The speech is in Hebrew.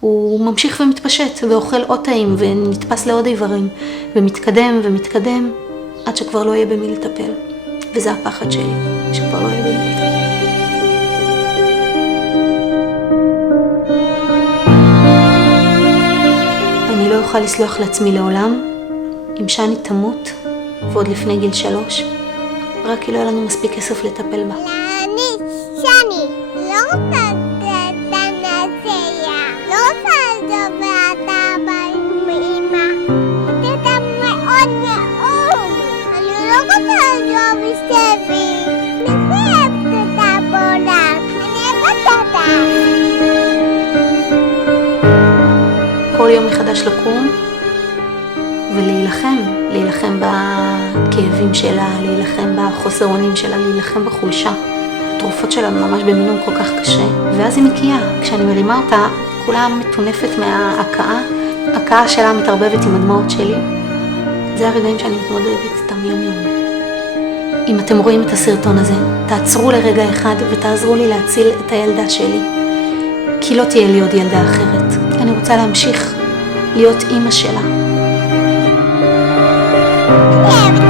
הוא ממשיך ומתפשט ואוכל עוד תאים ונתפס לעוד איברים ומתקדם ומתקדם עד שכבר לא יהיה במי לטפל. וזה הפחד שלי, שכבר לא יהיה במי לטפל. אני לא אוכל לסלוח לעצמי לעולם אם שני תמות, ועוד לפני גיל 3, רק כי לא היה לנו מספיק כסף לטפל בה. אני, שני, לא רוצה תנסיה, לא רוצה לדבר את אבא עם אמא. אתה מאוד מאוד, אני לא רוצה לעזור מסתבי. אני אוהבת אותה בעולם, אני אוהבת אותה. כל יום מחדש לקום ולהילחם, להילחם בכאבים שלה, להילחם בחוסר אונים שלה, להילחם בחולשה. התרופות שלה ממש במינון כל כך קשה, ואז היא מקיאה. כשאני מרימה אותה, כולה מטונפת מההקאה, ההקאה שלה מתערבבת עם הדמעות שלי. זה הרגעים שאני מתמודדת איתם יום יום. אם אתם רואים את הסרטון הזה, תעצרו לרגע אחד ותעזרו לי להציל את הילדה שלי. כי לא תהיה לי עוד ילדה אחרת. אני רוצה להמשיך להיות אימא שלה. אני אוהבת